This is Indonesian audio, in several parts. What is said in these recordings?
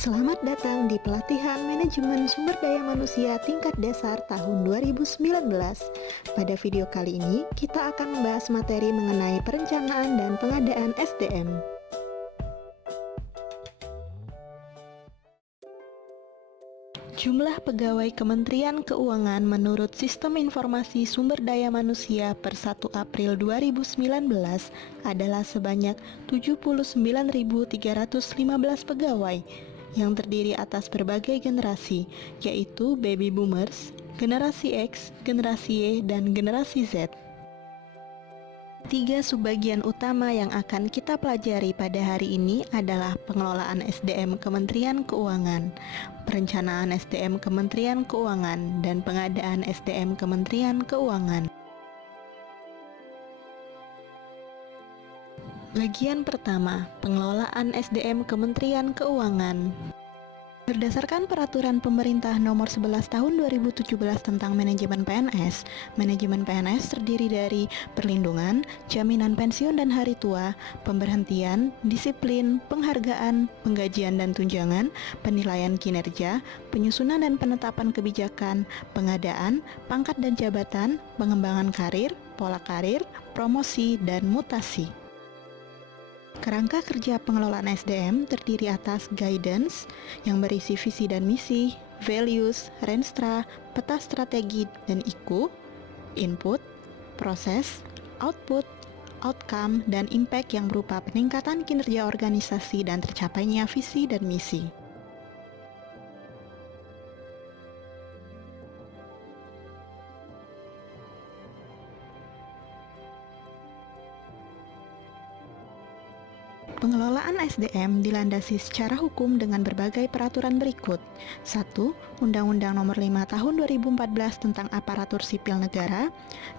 Selamat datang di pelatihan Manajemen Sumber Daya Manusia tingkat dasar tahun 2019. Pada video kali ini, kita akan membahas materi mengenai perencanaan dan pengadaan SDM. Jumlah pegawai Kementerian Keuangan menurut Sistem Informasi Sumber Daya Manusia per 1 April 2019 adalah sebanyak 79.315 pegawai yang terdiri atas berbagai generasi, yaitu Baby Boomers, Generasi X, Generasi Y, dan Generasi Z. Tiga subbagian utama yang akan kita pelajari pada hari ini adalah pengelolaan SDM Kementerian Keuangan, perencanaan SDM Kementerian Keuangan, dan pengadaan SDM Kementerian Keuangan. Bagian pertama, pengelolaan SDM Kementerian Keuangan. Berdasarkan Peraturan Pemerintah Nomor 11 Tahun 2017 tentang Manajemen PNS terdiri dari perlindungan, jaminan pensiun dan hari tua, pemberhentian, disiplin, penghargaan, penggajian dan tunjangan, penilaian kinerja, penyusunan dan penetapan kebijakan, pengadaan, pangkat dan jabatan, pengembangan karir, pola karir, promosi, dan mutasi. Kerangka kerja pengelolaan SDM terdiri atas guidance yang berisi visi dan misi, values, renstra, peta strategi dan IKU, input, proses, output, outcome, dan impact yang berupa peningkatan kinerja organisasi dan tercapainya visi dan misi. Pengelolaan SDM dilandasi secara hukum dengan berbagai peraturan berikut. 1. Undang-Undang Nomor 5 Tahun 2014 tentang Aparatur Sipil Negara.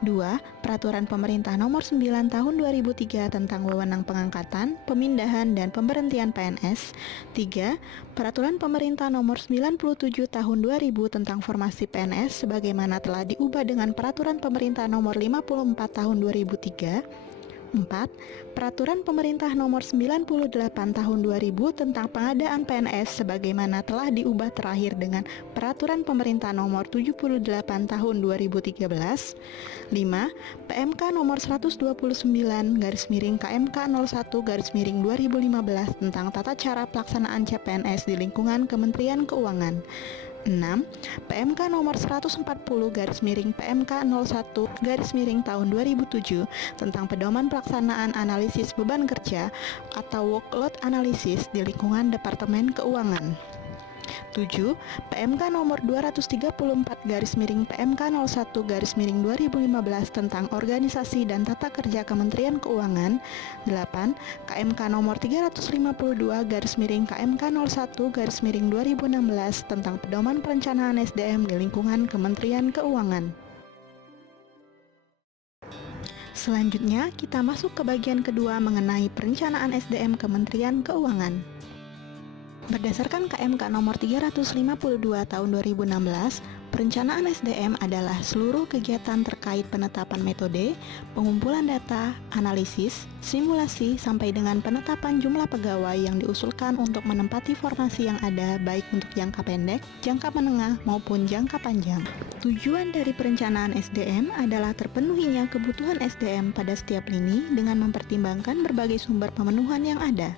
2. Peraturan Pemerintah Nomor 9 Tahun 2003 tentang Wewenang Pengangkatan, Pemindahan, dan Pemberhentian PNS. 3. Peraturan Pemerintah Nomor 97 Tahun 2000 tentang Formasi PNS sebagaimana telah diubah dengan Peraturan Pemerintah Nomor 54 Tahun 2003. 4. Peraturan Pemerintah Nomor 98 Tahun 2000 tentang Pengadaan PNS sebagaimana telah diubah terakhir dengan Peraturan Pemerintah Nomor 78 Tahun 2013. 5. PMK Nomor 129/KMK 01/2015 tentang tata cara pelaksanaan CPNS di lingkungan Kementerian Keuangan. 6. PMK nomor 140/PMK 01/tahun 2007 tentang pedoman pelaksanaan analisis beban kerja atau workload analysis di lingkungan Departemen Keuangan. 7. PMK nomor 234/PMK 01/2015 tentang organisasi dan tata kerja Kementerian Keuangan. 8. KMK nomor 352/KMK 01/2016 tentang pedoman perencanaan SDM di lingkungan Kementerian Keuangan. Selanjutnya, kita masuk ke bagian kedua mengenai perencanaan SDM Kementerian Keuangan. Berdasarkan KMK nomor 352 tahun 2016, perencanaan SDM adalah seluruh kegiatan terkait penetapan metode, pengumpulan data, analisis, simulasi, sampai dengan penetapan jumlah pegawai yang diusulkan untuk menempati formasi yang ada baik untuk jangka pendek, jangka menengah, maupun jangka panjang. Tujuan dari perencanaan SDM adalah terpenuhinya kebutuhan SDM pada setiap lini dengan mempertimbangkan berbagai sumber pemenuhan yang ada.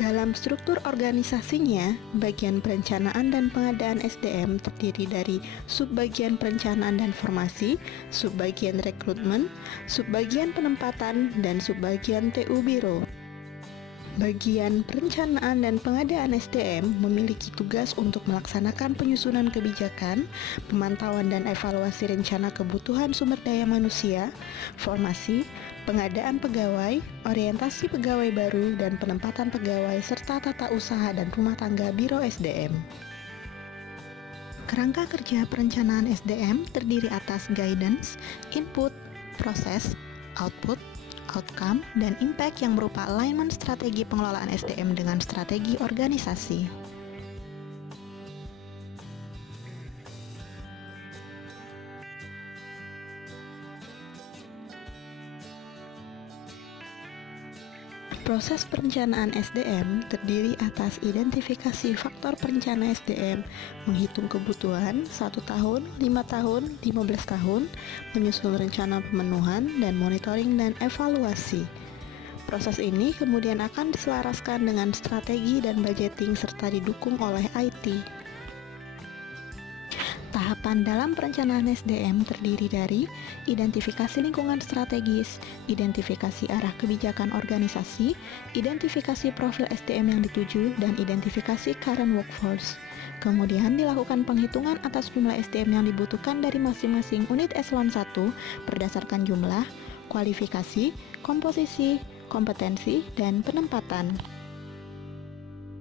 Dalam struktur organisasinya, bagian perencanaan dan pengadaan SDM terdiri dari subbagian perencanaan dan formasi, subbagian rekrutmen, subbagian penempatan, dan subbagian TU Biro. Bagian perencanaan dan pengadaan SDM memiliki tugas untuk melaksanakan penyusunan kebijakan, pemantauan dan evaluasi rencana kebutuhan sumber daya manusia, formasi, pengadaan pegawai, orientasi pegawai baru, dan penempatan pegawai serta tata usaha dan rumah tangga Biro SDM. Kerangka kerja perencanaan SDM terdiri atas guidance, input, proses, output, outcome, dan impact yang berupa alignment strategi pengelolaan SDM dengan strategi organisasi. Proses perencanaan SDM terdiri atas identifikasi faktor perencana SDM, menghitung kebutuhan 1 tahun, 5 tahun, 15 tahun, menyusun rencana pemenuhan, dan monitoring dan evaluasi. Proses ini kemudian akan diselaraskan dengan strategi dan budgeting serta didukung oleh IT. Tahapan dalam perencanaan SDM terdiri dari identifikasi lingkungan strategis, identifikasi arah kebijakan organisasi, identifikasi profil SDM yang dituju, dan identifikasi current workforce. Kemudian dilakukan penghitungan atas jumlah SDM yang dibutuhkan dari masing-masing unit eselon 1 berdasarkan jumlah, kualifikasi, komposisi, kompetensi, dan penempatan.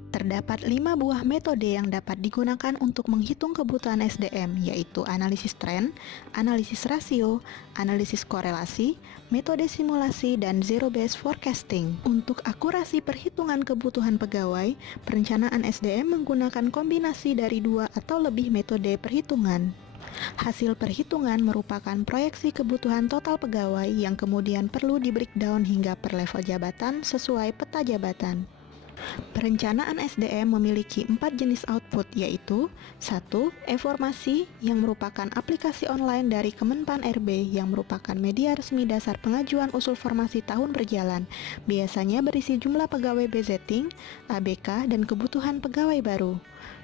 Terdapat 5 buah metode yang dapat digunakan untuk menghitung kebutuhan SDM, yaitu analisis tren, analisis rasio, analisis korelasi, metode simulasi, dan zero-based forecasting. Untuk akurasi perhitungan kebutuhan pegawai, perencanaan SDM menggunakan kombinasi dari 2 atau lebih metode perhitungan. Hasil perhitungan merupakan proyeksi kebutuhan total pegawai yang kemudian perlu di-breakdown hingga per level jabatan sesuai peta jabatan. Perencanaan SDM memiliki 4 jenis output, yaitu 1. Eformasi, yang merupakan aplikasi online dari Kemenpan RB yang merupakan media resmi dasar pengajuan usul formasi tahun berjalan, biasanya berisi jumlah pegawai budgeting, ABK, dan kebutuhan pegawai baru.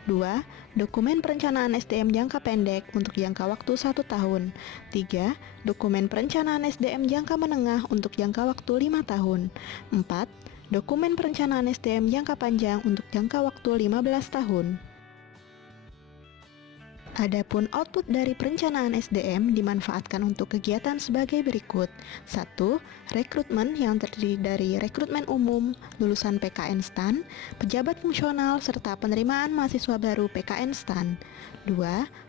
2. Dokumen perencanaan SDM jangka pendek untuk jangka waktu 1 tahun. 3. Dokumen perencanaan SDM jangka menengah untuk jangka waktu 5 tahun. 4. Dokumen perencanaan SDM jangka panjang untuk jangka waktu 15 tahun. Adapun output dari perencanaan SDM dimanfaatkan untuk kegiatan sebagai berikut. 1. Rekrutmen yang terdiri dari rekrutmen umum, lulusan PKN STAN, pejabat fungsional, serta penerimaan mahasiswa baru PKN STAN. 2.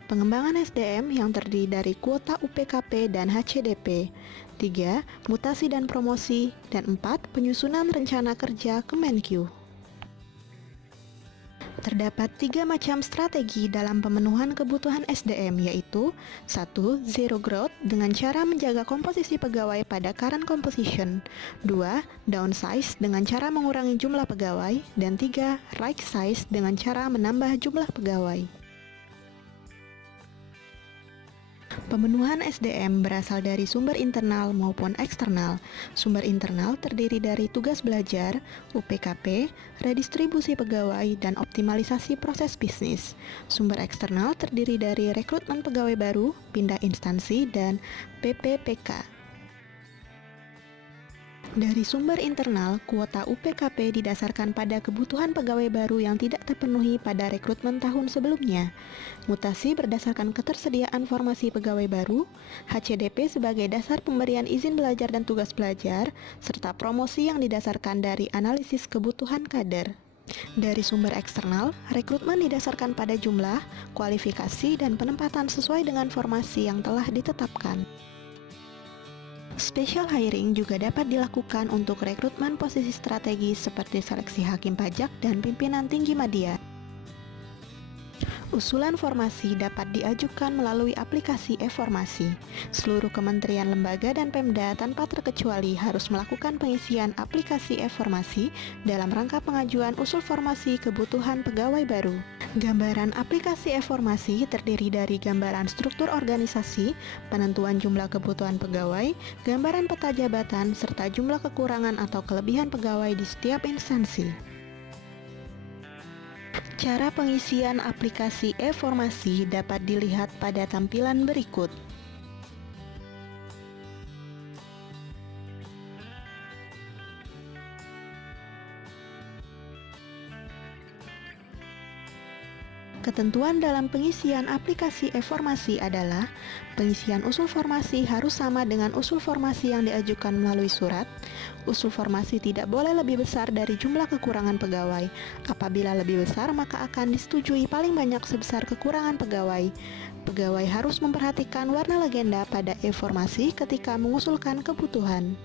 Pengembangan SDM yang terdiri dari kuota UPKP dan HCDP. 3. Mutasi dan promosi. Dan 4. Penyusunan rencana kerja Kemenkyu. Terdapat 3 macam strategi dalam pemenuhan kebutuhan SDM, yaitu 1. Zero growth dengan cara menjaga komposisi pegawai pada current composition. 2. Downsize dengan cara mengurangi jumlah pegawai. Dan 3. Right size dengan cara menambah jumlah pegawai. Pemenuhan SDM berasal dari sumber internal maupun eksternal. Sumber internal terdiri dari tugas belajar, UPKP, redistribusi pegawai, dan optimalisasi proses bisnis. Sumber eksternal terdiri dari rekrutmen pegawai baru, pindah instansi, dan PPPK. Dari sumber internal, kuota UPKP didasarkan pada kebutuhan pegawai baru yang tidak terpenuhi pada rekrutmen tahun sebelumnya. Mutasi berdasarkan ketersediaan formasi pegawai baru, HCDP sebagai dasar pemberian izin belajar dan tugas belajar, serta promosi yang didasarkan dari analisis kebutuhan kader. Dari sumber eksternal, rekrutmen didasarkan pada jumlah, kualifikasi, dan penempatan sesuai dengan formasi yang telah ditetapkan. Special hiring juga dapat dilakukan untuk rekrutmen posisi strategis seperti seleksi hakim pajak dan pimpinan tinggi media. Usulan formasi dapat diajukan melalui aplikasi e-formasi. Seluruh kementerian, lembaga, dan Pemda tanpa terkecuali harus melakukan pengisian aplikasi e-formasi dalam rangka pengajuan usul formasi kebutuhan pegawai baru. Gambaran aplikasi e-formasi terdiri dari gambaran struktur organisasi, penentuan jumlah kebutuhan pegawai, gambaran peta jabatan, serta jumlah kekurangan atau kelebihan pegawai di setiap instansi. Cara pengisian aplikasi e-formasi dapat dilihat pada tampilan berikut. Ketentuan dalam pengisian aplikasi e-formasi adalah pengisian usul formasi harus sama dengan usul formasi yang diajukan melalui surat. Usul formasi tidak boleh lebih besar dari jumlah kekurangan pegawai. Apabila lebih besar, maka akan disetujui paling banyak sebesar kekurangan pegawai. Pegawai harus memperhatikan warna legenda pada e-formasi ketika mengusulkan kebutuhan.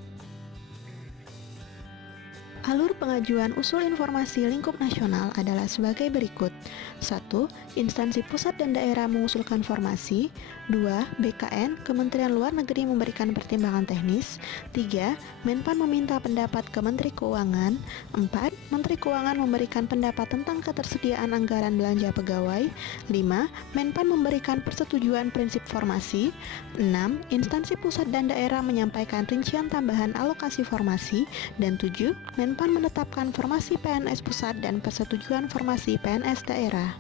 Alur pengajuan usul informasi lingkup nasional adalah sebagai berikut. 1. Instansi pusat dan daerah mengusulkan formasi. 2. BKN, Kementerian Luar Negeri memberikan pertimbangan teknis. 3. Menpan meminta pendapat ke Menteri Keuangan. 4. Menteri Keuangan memberikan pendapat tentang ketersediaan anggaran belanja pegawai. 5. Menpan memberikan persetujuan prinsip formasi. 6. Instansi pusat dan daerah menyampaikan rincian tambahan alokasi formasi. Dan 7. Menpan menetapkan formasi PNS pusat dan persetujuan formasi PNS daerah.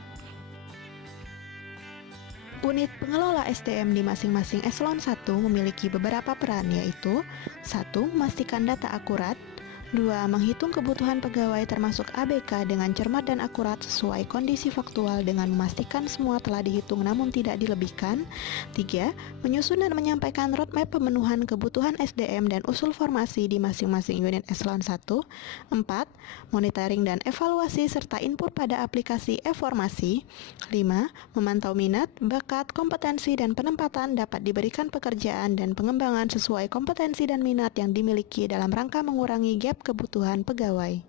Unit pengelola SDM di masing-masing eselon 1 memiliki beberapa peran, yaitu 1. Memastikan data akurat. 2. Menghitung kebutuhan pegawai termasuk ABK dengan cermat dan akurat sesuai kondisi faktual dengan memastikan semua telah dihitung namun tidak dilebihkan. 3. Menyusun dan menyampaikan roadmap pemenuhan kebutuhan SDM dan usul formasi di masing-masing unit eselon 1. 4. Monitoring dan evaluasi serta input pada aplikasi e-formasi. 5. Memantau minat, bakat, kompetensi, dan penempatan dapat diberikan pekerjaan dan pengembangan sesuai kompetensi dan minat yang dimiliki dalam rangka mengurangi gap kebutuhan pegawai.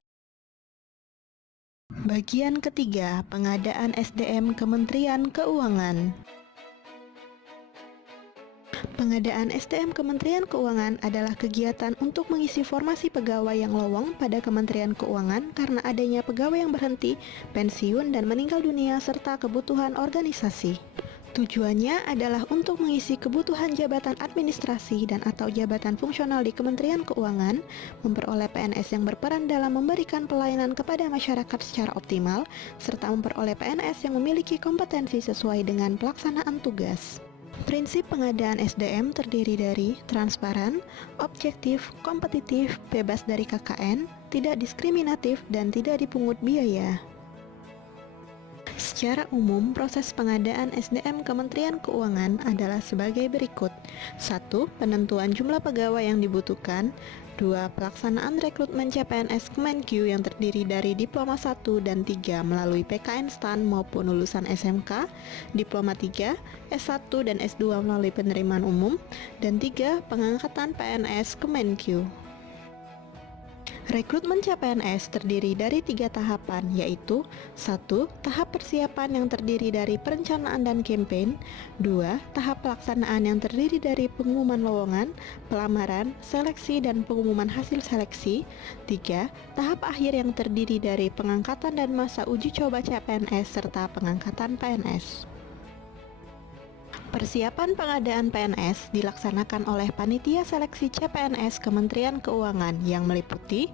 Bagian ketiga, pengadaan SDM Kementerian Keuangan. Pengadaan SDM Kementerian Keuangan adalah kegiatan untuk mengisi formasi pegawai yang lowong pada Kementerian Keuangan karena adanya pegawai yang berhenti, pensiun, dan meninggal dunia serta kebutuhan organisasi. Tujuannya adalah untuk mengisi kebutuhan jabatan administrasi dan atau jabatan fungsional di Kementerian Keuangan, memperoleh PNS yang berperan dalam memberikan pelayanan kepada masyarakat secara optimal, serta memperoleh PNS yang memiliki kompetensi sesuai dengan pelaksanaan tugas. Prinsip pengadaan SDM terdiri dari transparan, objektif, kompetitif, bebas dari KKN, tidak diskriminatif, dan tidak dipungut biaya. Secara umum, proses pengadaan SDM Kementerian Keuangan adalah sebagai berikut. 1. Penentuan jumlah pegawai yang dibutuhkan. 2. Pelaksanaan rekrutmen CPNS Kemenkyu yang terdiri dari Diploma 1 dan 3 melalui PKN STAN maupun lulusan SMK, Diploma 3, S1 dan S2 melalui penerimaan umum, dan 3. Pengangkatan PNS Kemenkyu. Rekrutmen CPNS terdiri dari 3 tahapan, yaitu 1. Tahap persiapan yang terdiri dari perencanaan dan kampanye. 2. Tahap pelaksanaan yang terdiri dari pengumuman lowongan, pelamaran, seleksi, dan pengumuman hasil seleksi. 3. Tahap akhir yang terdiri dari pengangkatan dan masa uji coba CPNS serta pengangkatan PNS. Persiapan pengadaan PNS dilaksanakan oleh Panitia Seleksi CPNS Kementerian Keuangan yang meliputi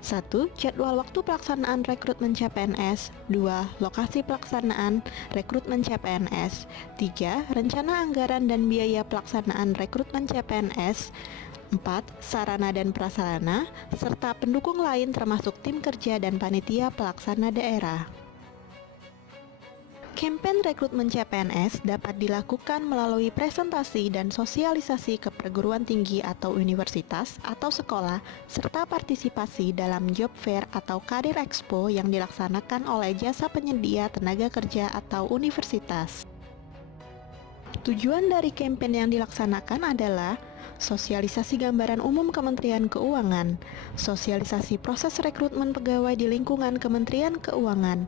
1. Jadwal waktu pelaksanaan rekrutmen CPNS. 2. Lokasi pelaksanaan rekrutmen CPNS. 3. Rencana anggaran dan biaya pelaksanaan rekrutmen CPNS. 4. Sarana dan prasarana, serta pendukung lain termasuk tim kerja dan panitia pelaksana daerah. Kampanye rekrutmen CPNS dapat dilakukan melalui presentasi dan sosialisasi ke perguruan tinggi atau universitas atau sekolah, serta partisipasi dalam job fair atau karir expo yang dilaksanakan oleh jasa penyedia tenaga kerja atau universitas. Tujuan dari kampanye yang dilaksanakan adalah sosialisasi gambaran umum Kementerian Keuangan, sosialisasi proses rekrutmen pegawai di lingkungan Kementerian Keuangan,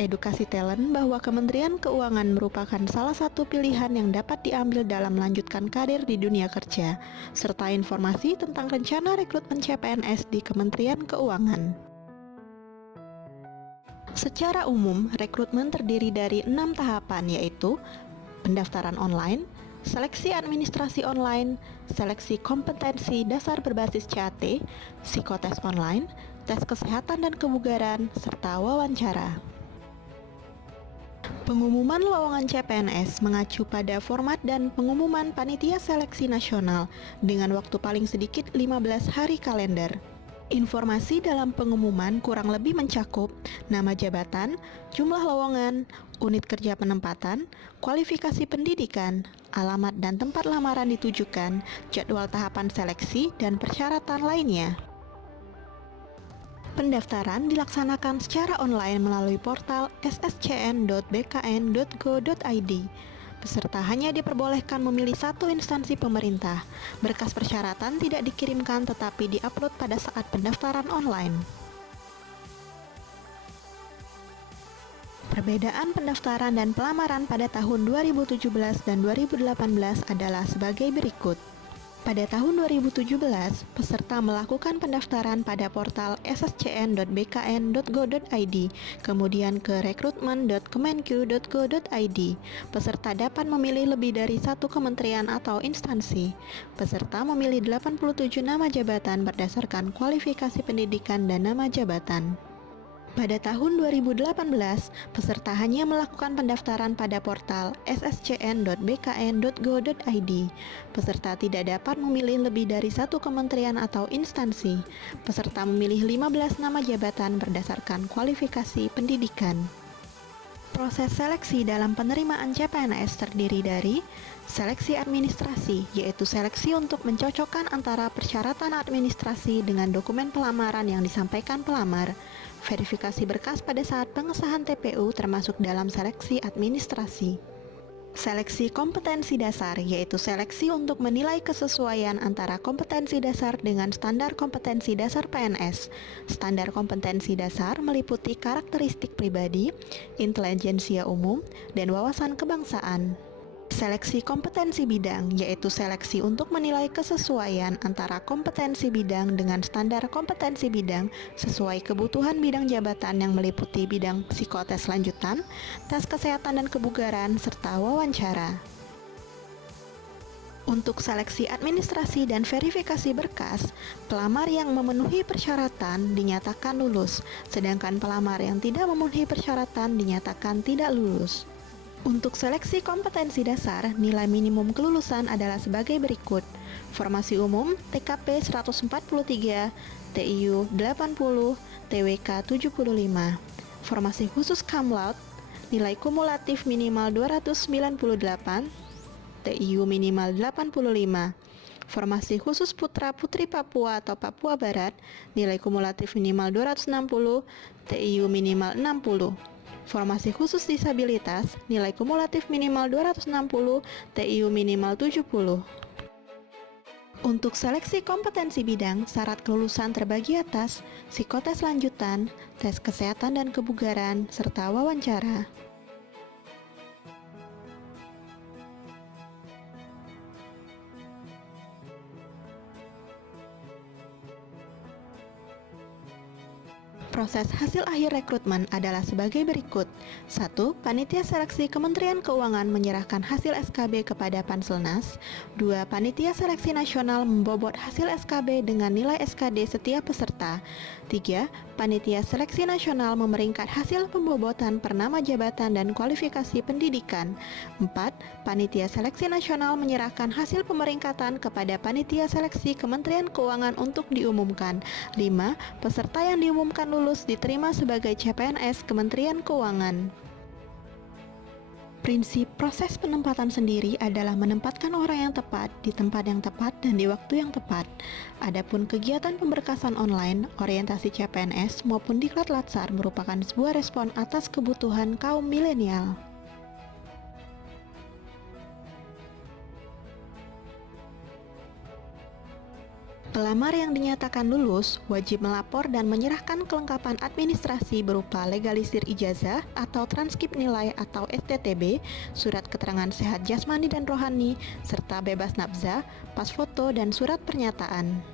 edukasi talent bahwa Kementerian Keuangan merupakan salah satu pilihan yang dapat diambil dalam melanjutkan karir di dunia kerja, serta informasi tentang rencana rekrutmen CPNS di Kementerian Keuangan. Secara umum, rekrutmen terdiri dari 6 tahapan, yaitu pendaftaran online, seleksi administrasi online, seleksi kompetensi dasar berbasis CAT, psikotes online, tes kesehatan dan kebugaran, serta wawancara. Pengumuman lowongan CPNS mengacu pada format dan pengumuman Panitia Seleksi Nasional dengan waktu paling sedikit 15 hari kalender. Informasi dalam pengumuman kurang lebih mencakup nama jabatan, jumlah lowongan, unit kerja penempatan, kualifikasi pendidikan, alamat dan tempat lamaran ditujukan, jadwal tahapan seleksi, dan persyaratan lainnya. Pendaftaran dilaksanakan secara online melalui portal sscn.bkn.go.id. Peserta hanya diperbolehkan memilih satu instansi pemerintah. Berkas persyaratan tidak dikirimkan tetapi diupload pada saat pendaftaran online. Perbedaan pendaftaran dan pelamaran pada tahun 2017 dan 2018 adalah sebagai berikut. Pada tahun 2017, peserta melakukan pendaftaran pada portal sscn.bkn.go.id, kemudian ke rekrutmen.kemenq.go.id. Peserta dapat memilih lebih dari satu kementerian atau instansi. Peserta memilih 87 nama jabatan berdasarkan kualifikasi pendidikan dan nama jabatan. Pada tahun 2018, peserta hanya melakukan pendaftaran pada portal sscn.bkn.go.id. Peserta tidak dapat memilih lebih dari satu kementerian atau instansi. Peserta memilih 15 nama jabatan berdasarkan kualifikasi pendidikan. Proses seleksi dalam penerimaan CPNS terdiri dari seleksi administrasi, yaitu seleksi untuk mencocokkan antara persyaratan administrasi dengan dokumen pelamaran yang disampaikan pelamar. Verifikasi berkas pada saat pengesahan TPU termasuk dalam seleksi administrasi. Seleksi kompetensi dasar, yaitu seleksi untuk menilai kesesuaian antara kompetensi dasar dengan standar kompetensi dasar PNS. Standar kompetensi dasar meliputi karakteristik pribadi, intelijensia umum, dan wawasan kebangsaan. Seleksi kompetensi bidang, yaitu seleksi untuk menilai kesesuaian antara kompetensi bidang dengan standar kompetensi bidang sesuai kebutuhan bidang jabatan yang meliputi bidang psikotes lanjutan, tes kesehatan dan kebugaran, serta wawancara. Untuk seleksi administrasi dan verifikasi berkas, pelamar yang memenuhi persyaratan dinyatakan lulus, sedangkan pelamar yang tidak memenuhi persyaratan dinyatakan tidak lulus. Untuk seleksi kompetensi dasar, nilai minimum kelulusan adalah sebagai berikut. Formasi umum, TKP 143, TIU 80, TWK 75. Formasi khusus cum laude, nilai kumulatif minimal 298, TIU minimal 85. Formasi khusus putra putri Papua atau Papua Barat, nilai kumulatif minimal 260, TIU minimal 60. Formasi khusus disabilitas, nilai kumulatif minimal 260, TIU minimal 70. Untuk seleksi kompetensi bidang, syarat kelulusan terbagi atas, psikotes lanjutan, tes kesehatan dan kebugaran, serta wawancara. Proses hasil akhir rekrutmen adalah sebagai berikut. 1. Panitia seleksi Kementerian Keuangan menyerahkan hasil SKB kepada Panselnas. 2. Panitia seleksi nasional membobot hasil SKB dengan nilai SKD setiap peserta. 3. Panitia seleksi nasional memeringkat hasil pembobotan per nama jabatan dan kualifikasi pendidikan. 4. Panitia seleksi nasional menyerahkan hasil pemeringkatan kepada Panitia seleksi Kementerian Keuangan untuk diumumkan. 5. Peserta yang diumumkan lulus diterima sebagai CPNS Kementerian Keuangan. Prinsip proses penempatan sendiri adalah menempatkan orang yang tepat di tempat yang tepat dan di waktu yang tepat. Adapun kegiatan pemberkasan online, orientasi CPNS maupun Diklat Latsar merupakan sebuah respon atas kebutuhan kaum milenial. Pelamar yang dinyatakan lulus wajib melapor dan menyerahkan kelengkapan administrasi berupa legalisir ijazah atau transkrip nilai atau STTB, surat keterangan sehat jasmani dan rohani, serta bebas nafza, pas foto, dan surat pernyataan.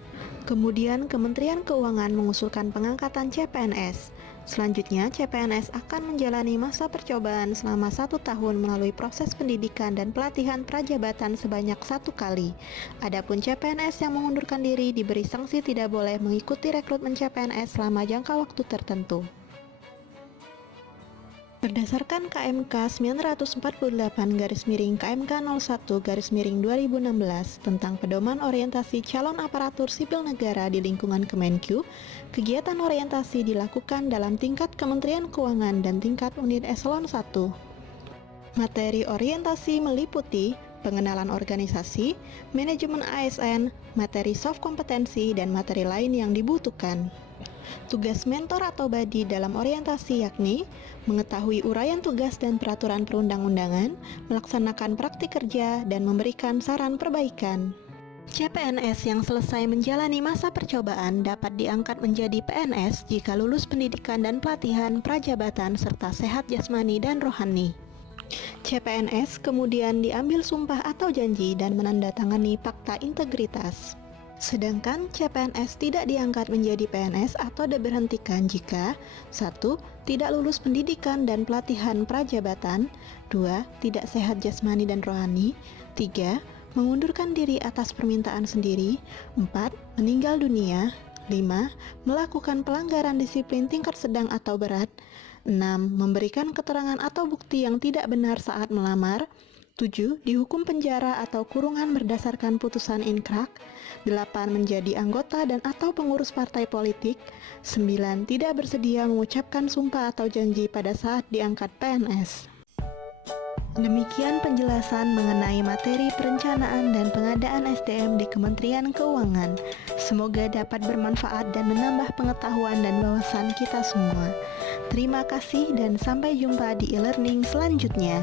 Kemudian Kementerian Keuangan mengusulkan pengangkatan CPNS. Selanjutnya, CPNS akan menjalani masa percobaan selama 1 tahun melalui proses pendidikan dan pelatihan prajabatan sebanyak 1 kali. Adapun CPNS yang mengundurkan diri diberi sanksi tidak boleh mengikuti rekrutmen CPNS selama jangka waktu tertentu. Berdasarkan KMK 948/KMK01/2016 tentang pedoman orientasi calon aparatur sipil negara di lingkungan Kemenq, kegiatan orientasi dilakukan dalam tingkat Kementerian Keuangan dan tingkat unit eselon 1. Materi orientasi meliputi pengenalan organisasi, manajemen ASN, materi soft kompetensi, dan materi lain yang dibutuhkan. Tugas mentor atau badi dalam orientasi yakni mengetahui uraian tugas dan peraturan perundang-undangan, melaksanakan praktik kerja, dan memberikan saran perbaikan. CPNS yang selesai menjalani masa percobaan dapat diangkat menjadi PNS jika lulus pendidikan dan pelatihan prajabatan serta sehat jasmani dan rohani. CPNS kemudian diambil sumpah atau janji dan menandatangani fakta integritas. Sedangkan CPNS tidak diangkat menjadi PNS atau diberhentikan jika 1. Tidak lulus pendidikan dan pelatihan prajabatan, 2. Tidak sehat jasmani dan rohani, 3. Mengundurkan diri atas permintaan sendiri, 4. Meninggal dunia, 5. Melakukan pelanggaran disiplin tingkat sedang atau berat, 6. Memberikan keterangan atau bukti yang tidak benar saat melamar, 7. Dihukum penjara atau kurungan berdasarkan putusan inkrak, 8. Menjadi anggota dan atau pengurus partai politik, 9. Tidak bersedia mengucapkan sumpah atau janji pada saat diangkat PNS. Demikian penjelasan mengenai materi perencanaan dan pengadaan SDM di Kementerian Keuangan. Semoga dapat bermanfaat dan menambah pengetahuan dan wawasan kita semua. Terima kasih dan sampai jumpa di e-learning selanjutnya.